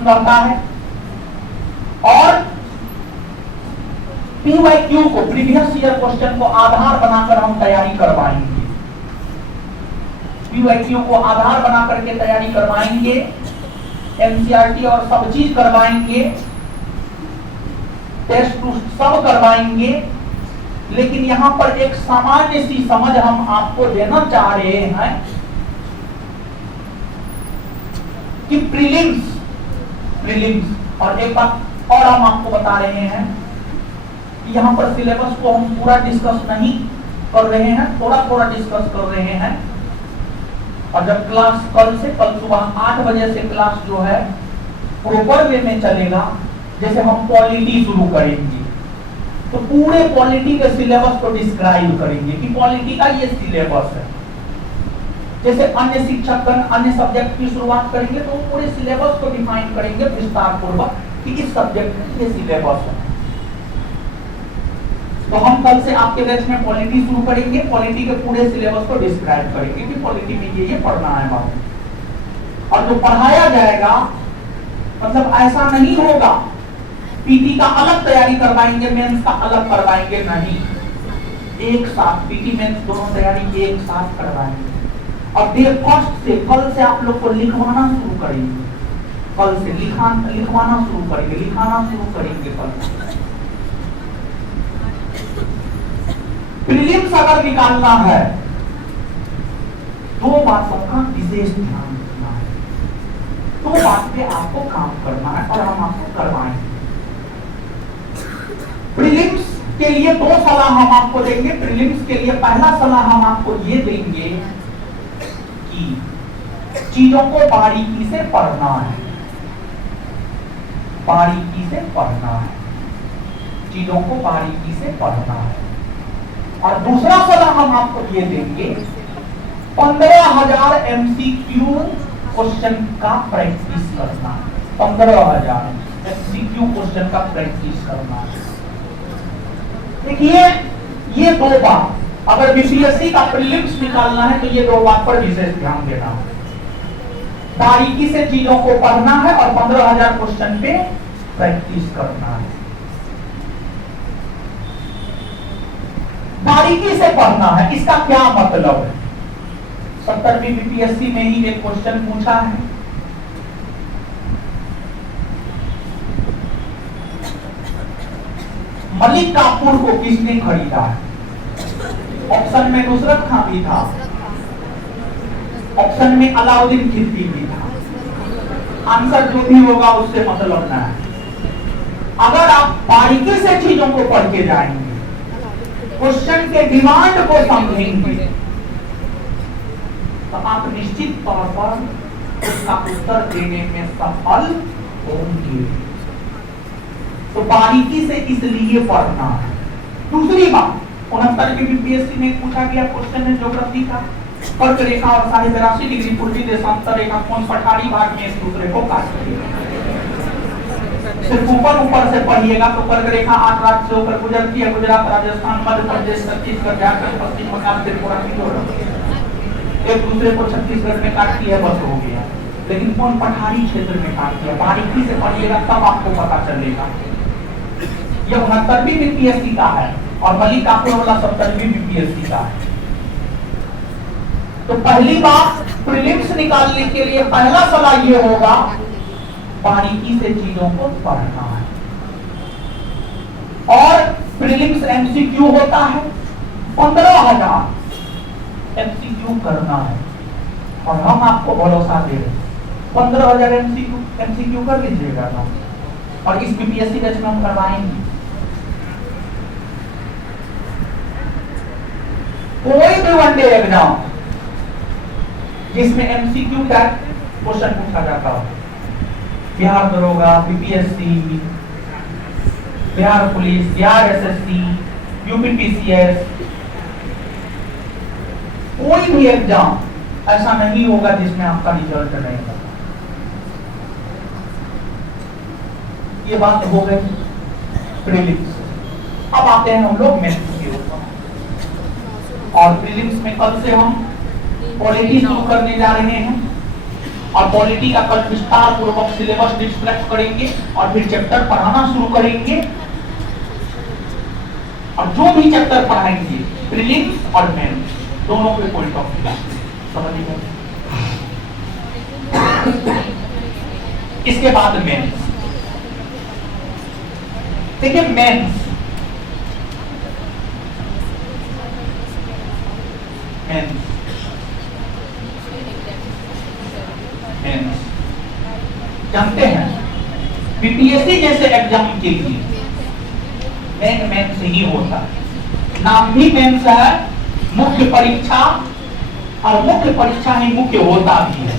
प्रश्न रहता है। और PYQ को, प्रीवियस ईयर क्वेश्चन को आधार बनाकर हम तैयारी करवाएंगे। PYQ को आधार बना करके तैयारी करवाएंगे, NCERT और सब चीज करवाएंगे, टेस्ट सब करवाएंगे। लेकिन यहां पर एक सामान्य सी समझ हम आपको देना चाह रहे हैं कि प्रीलिम्स और एक बात और हम आपको बता रहे हैं कि यहां पर सिलेबस को हम पूरा डिस्कस नहीं कर रहे हैं, थोड़ा थोड़ा डिस्कस कर रहे हैं। और जब क्लास कल सुबह 8 बजे से क्लास जो है प्रॉपर वे में चलेगा, जैसे हम पॉलिटी शुरू करेंगे तो पूरे पॉलिटी के सिलेबस को डिस्क्राइब करेंगे कि पॉलिटी का ये सिलेबस है। जैसे अन्य शिक्षकगण अन्य सब्जेक्ट की शुरुआत करेंगे तो पूरे सिलेबस को डिफाइन करेंगे विस्तार पूर्वक कि इस सब्जेक्ट में ये सिलेबस है। तो हम कल से आपके बैच में पॉलिटी शुरू करेंगे, पॉलिटी के पूरे सिलेबस को डिस्क्राइब करेंगे कि पॉलिटी में ये पढ़ना है बाबू। और जो पढ़ाया जाएगा मतलब ऐसा नहीं होगा पीटी का अलग तैयारी करवाएंगे, मेंस का अलग करवाएंगे, नहीं, एक साथ पीटी मेंस दोनों तैयारी एक साथ करवाएंगे। और डे फर्स्ट से कल से आप लोग को लिखवाना शुरू करेंगे, कल से लिखवाना शुरू करेंगे, लिखाना शुरू करेंगे कल। प्रीलिम्स अगर निकालना है दो बातों का विशेष ध्यान रखना है, दो बात पे आपको काम करना है और हम आपको करवाएंगे। प्रीलिम्स के लिए दो सलाह हम आपको देंगे। प्रीलिम्स के लिए पहला सलाह हम आपको ये देंगे कि चीजों को बारीकी से पढ़ना है, बारीकी से पढ़ना है, चीजों को बारीकी से पढ़ना है। और दूसरा सलाह हम आपको ये देंगे 15,000 MCQ क्वेश्चन का प्रैक्टिस करना है, 15,000 MCQ क्वेश्चन का प्रैक्टिस करना है। देखिए ये दो बात, अगर बीपीएससी का प्रीलिम्स निकालना है तो ये दो बात पर विशेष ध्यान देना है। बारीकी से चीजों को पढ़ना है और 15,000 क्वेश्चन पे प्रैक्टिस करना है। बारीकी से पढ़ना है, इसका क्या मतलब है? 70वीं बीपीएससी में ही एक क्वेश्चन पूछा है, मलिक काफूर को किसने खरीदा है? ऑप्शन में नुसरत खां भी था, ऑप्शन में अलाउद्दीन खिलजी भी था। आंसर जो भी होगा उससे मतलब ना है। अगर आप बारीकी से चीजों को पढ़ के जाएंगे, क्वेश्चन के डिमांड को समझेंगे, तो आप निश्चित तौर पर उसका उत्तर देने में सफल होंगे। तो बारीकी से इसलिए पढ़ना है। दूसरी बात, 69 बीपीएससी में पूछा गया क्वेश्चन है ज्योग्राफी का, कर्क रेखा और 82.5 डिग्री पूर्वी देशांतर रेखा कौन पठारी भाग में एक दूसरे को काटती है। सिर्फ ऊपर से पढ़िएगा तो कर्क रेखा 8 राज्य से होकर गुजरती है, गुजरात, राजस्थान, मध्य प्रदेश, छत्तीसगढ़, झारखंड, पश्चिम बंगाल, त्रिपुरा की एक दूसरे को छत्तीसगढ़ में काटती है, बस हो गया। लेकिन कौन पठारी क्षेत्र में काटती है, बारीकी से पढ़िएगा तब आपको पता चलेगा। यह 69वीं बीपीएससी का है और मलिक काफूर वाला 70वीं बीपीएससी का है। तो पहली बात, प्रीलिम्स निकालने के लिए पहला सलाह ये होगा बारीकी से चीजों को पढ़ना है। और प्रीलिम्स एमसीक्यू होता है, 15,000 एमसीक्यू करना है। और हम आपको भरोसा दे रहे 15,000 एमसीक्यू कर लीजिएगा ना, और इस बीपीएससी बैच में हम करवाएंगे। कोई भी वनडे एग्जाम जिसमें एमसीक्यू का क्वेश्चन पूछा जाता हो, बिहार दरोगा, BPSC, Bihar police, Bihar SSC, UPPCS, कोई भी एग्जाम ऐसा नहीं होगा जिसमें आपका रिजल्ट नहीं होगा। ये बात हो गई प्रीलिम्स। अब आते हैं हम लोग मेंस के ऊपर। और प्रीलिम्स में कल से हम पॉलिटी शुरू करने जा रहे हैं। और पॉलिटी का कल विस्तार पूर्वक सिलेबस डिस्कस करेंगे और फिर चैप्टर पढ़ाना शुरू करेंगे। और जो भी चैप्टर पढ़ाएंगे प्रीलिम्स और मेंस दोनों के पॉइंट ऑफ व्यू समझिए। इसके बाद मेंस, देखिए मेंस जानते हैं बीपीएससी जैसे एग्जाम के लिए मेंस ही होता है। नाम भी मेंस है, मुख्य परीक्षा, और मुख्य परीक्षा ही मुख्य होता भी है।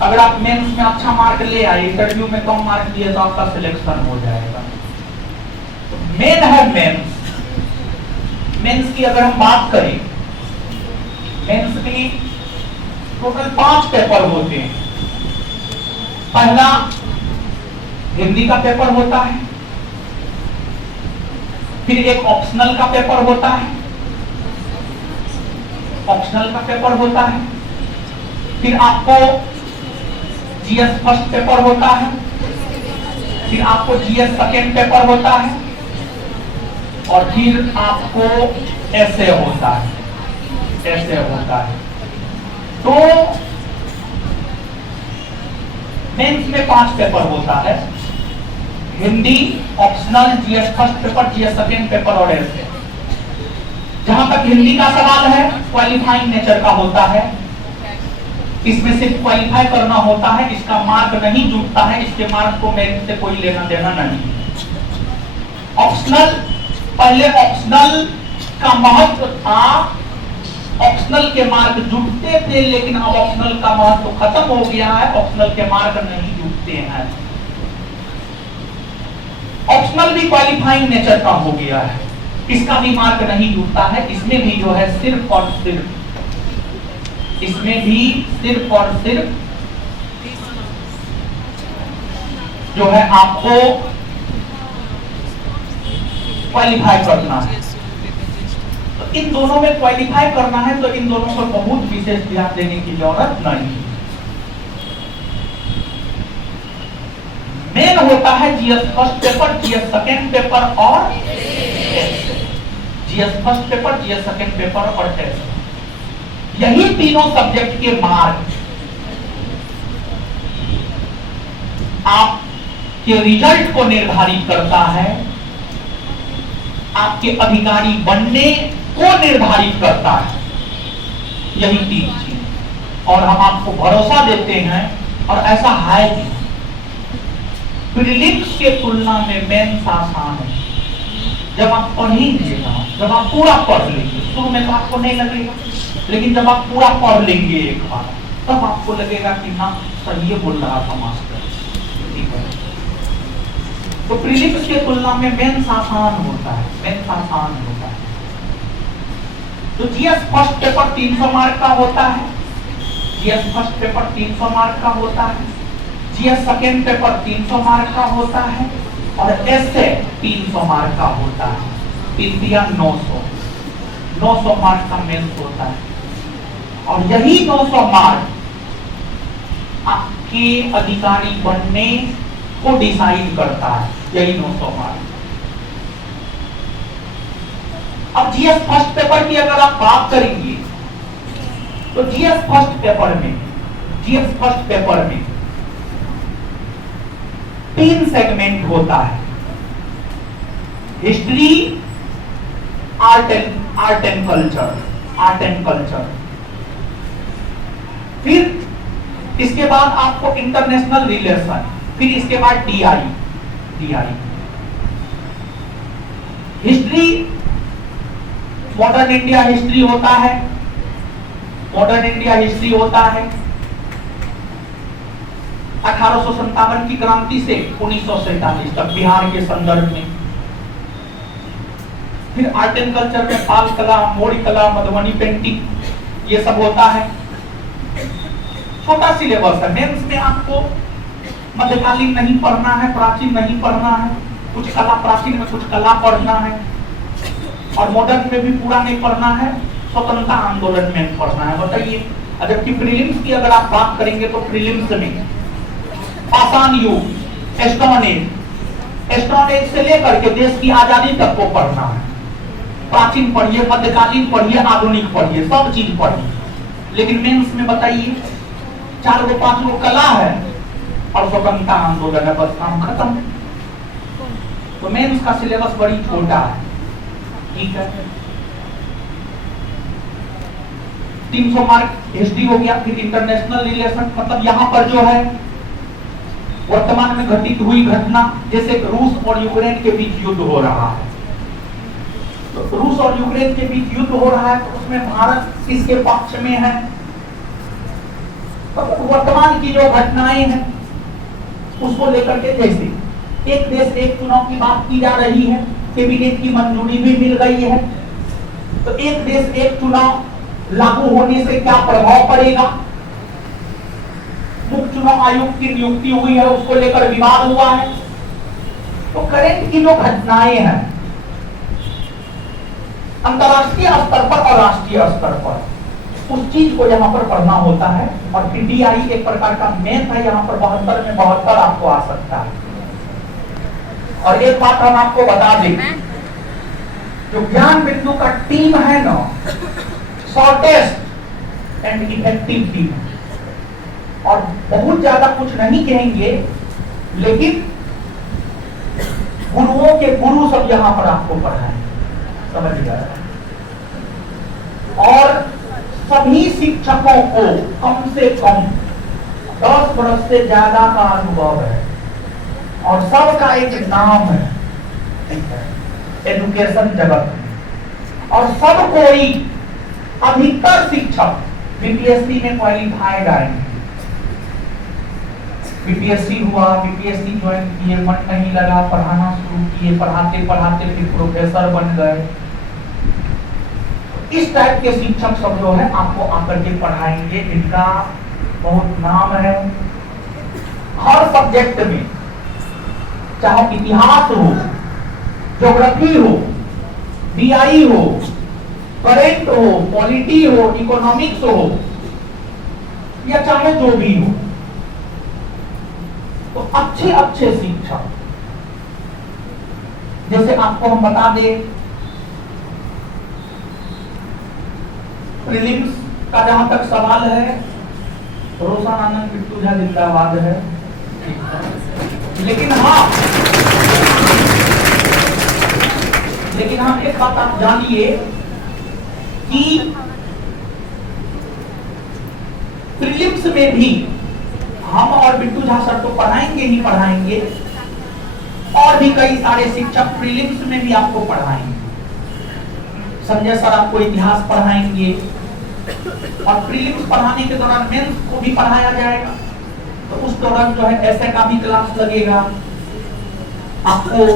अगर आप मेंस में अच्छा मार्क ले आए, इंटरव्यू में कम मार्क लिए तो आपका सिलेक्शन हो जाएगा। मेन है मेंस। मेंस की अगर हम बात करें, मेंस में टोटल 5 पेपर होते हैं। पहला हिंदी का पेपर होता है, फिर एक ऑप्शनल का पेपर होता है, ऑप्शनल का पेपर होता है, फिर आपको जीएस फर्स्ट पेपर होता है, फिर आपको जीएस सेकेंड पेपर होता है, और फिर आपको ऐसे होता है, ऐसे होता है। तो मेंस में 5 पेपर होता है, Hindi, optional, GS first paper, GS second paper और ऐसे। जहां तक हिंदी का सवाल है, क्वालिफाइंग नेचर का होता है, इसमें सिर्फ क्वालिफाई करना होता है, इसका मार्क नहीं जुटता है, इसके मार्क को मेरिट से कोई लेना देना नहीं। ऑप्शनल, पहले ऑप्शनल का महत्व था, ऑप्शनल के मार्क जुटते थे, लेकिन अब ऑप्शनल का महत्व खत्म हो गया है, ऑप्शनल के मार्क नहीं जुटते हैं। ऑप्शनल भी क्वालिफाइंग नेचर का हो गया है, इसका भी मार्क नहीं जुटता है। इसमें भी जो है सिर्फ और सिर्फ, इसमें भी सिर्फ और सिर्फ जो है आपको क्वालिफाई करना है। तो इन दोनों में क्वालिफाई करना है, तो इन दोनों पर बहुत विशेष ध्यान देने की जरूरत नहीं। मेन होता है GS first paper, GS second paper और GS first paper, GS second paper और टेस्ट। यही तीनों सब्जेक्ट के मार्क आपके रिजल्ट को निर्धारित करता है, आपके अधिकारी बनने को निर्धारित करता है। यही 3 चीज, और हम आपको भरोसा देते हैं, और ऐसा है भी। प्रीलिम्स के तुलना में मेंस आसान है। जब आप पढ़ेंगे, जब आप पूरा पढ़ लेंगे, शुरू में तो आपको नहीं लगेगा, लेकिन जब आप पूरा पढ़ लेंगे एक बार, तब आपको लगेगा कि हाँ सही बोल रहा था मास्टर। ठीक है, तो प्रीलिम्स के तुलना में मेंस आसान होता है, मेंस आसान होता है। तो जीएस फर्स्ट पेपर 300 मार्क का होता है, जीएस फर्स्ट पेपर 300 मार्क का होता है, जीएस सेकेंड पेपर 300 मार्क का होता है, और ऐसे 300 मार्क का होता है। 900 मार्क का मेंस होता है। और यही 900 मार्क आपके अधिकारी बनने को डिसाइड करता है, यही 900 मार्क। अब जीएस फर्स्ट पेपर की अगर आप बात करेंगे, तो जीएस फर्स्ट पेपर में 3 सेगमेंट होता है, हिस्ट्री, आर्ट एंड कल्चर। फिर इसके बाद आपको इंटरनेशनल रिलेशन, फिर इसके बाद DI. History, modern India history होता है, हिस्ट्री होता है 1857 की क्रांति से 1947 तक बिहार के संदर्भ में। फिर आर्ट एंड कल्चर में पाल कला, मौर्य कला, मधुबनी पेंटिंग, ये सब होता है। छोटा सिलेबस है। मेंस में आपको मध्यकालीन नहीं पढ़ना है, प्राचीन नहीं पढ़ना है, कुछ कला, प्राचीन में कुछ कला पढ़ना है, और मॉडर्न में भी पूरा नहीं पढ़ना है, स्वतंत्रता आंदोलन में पढ़ना है। बताइए जबकि प्रीलिम्स की अगर आप बात करेंगे तो प्रीलिम्स में पाषाण युग, स्टोन एज से लेकर के देश की आजादी तक को पढ़ना है। प्राचीन पढ़िए, मध्यकालीन पढ़िए, आधुनिक पढ़िए, सब चीज पढ़िए। लेकिन मेंस में बताइए 4 गो 5 गो कला है और स्वतंत्रता आंदोलन है, बस काम खत्म। तो मेंस का सिलेबस बड़ी छोटा है, ठीक है। 300 मार्क हिस्ट्री हो गया, फिर इंटरनेशनल रिलेशन, मतलब यहाँ पर जो है वर्तमान में घटित हुई घटना, जैसे रूस और यूक्रेन के बीच युद्ध हो रहा है, तो रूस और यूक्रेन के बीच युद्ध हो रहा है, तो उसमें भारत किसके पक्ष में है, तो वर्तमान की जो घटनाएं हैं उसको लेकर के, जैसे एक देश एक चुनाव की बात की जा रही है, कैबिनेट की मंजूरी भी मिल गई है, तो एक देश एक चुनाव लागू होने से क्या प्रभाव पड़ेगा, मुख्य चुनाव आयोग की नियुक्ति हुई है, उसको लेकर विवाद हुआ है। तो करंट की जो घटनाएं हैं अंतरराष्ट्रीय स्तर पर और राष्ट्रीय स्तर पर, उस चीज को यहाँ पर पढ़ना होता है। और पीडीआई एक प्रकार का मैथ है, यहाँ पर 72 में 72 आपको आ सकता है। और एक बात हम आपको बता दें, जो ज्ञान बिंदु का टीम है ना, शॉर्टेस्ट एंड इफेक्टिव टीम, और बहुत ज्यादा कुछ नहीं कहेंगे, लेकिन गुरुओं के गुरु सब यहाँ पर आपको पढ़ाएंगे, समझ गए। और सभी शिक्षकों को कम से कम 10 वर्ष से ज्यादा का अनुभव है, और सबका एक नाम है एजुकेशन जगत में, और सब कोई अधिकतर शिक्षक बीपीएससी में क्वालिफाइड आएंगे। बीपीएससी हुआ, बीपीएससी ज्वाइन किए, मन नहीं लगा, पढ़ाना शुरू किए, पढ़ाते पढ़ाते फिर प्रोफेसर बन गए। इस टाइप के शिक्षक सब जो है आपको आकर के पढ़ाएंगे, इनका बहुत नाम है। हर सब्जेक्ट में, चाहे इतिहास हो, ज्योग्राफी हो, बीआई हो, करेंट हो, पॉलिटी हो, इकोनॉमिक्स हो, या चाहे जो भी हो, तो अच्छे अच्छे शिक्षक, जैसे आपको हम बता दें, प्रीलिम्स का जहां तक सवाल है, रोशन आनंद बिट्टू झा जिंदाबाद है। लेकिन हाँ एक बात आप जानिए कि प्रीलिम्स में भी हम और बिट्टू झा सर तो पढ़ाएंगे ही पढ़ाएंगे, और भी कई सारे शिक्षक प्रीलिम्स में भी आपको पढ़ाएंगे। संजय सर आपको इतिहास पढ़ाएंगे, और प्रीलिम्स पढ़ाने के दौरान मेंस को भी पढ़ाया जाएगा। तो उस दौरान जो है ऐसे का भी क्लास लगेगा, आपको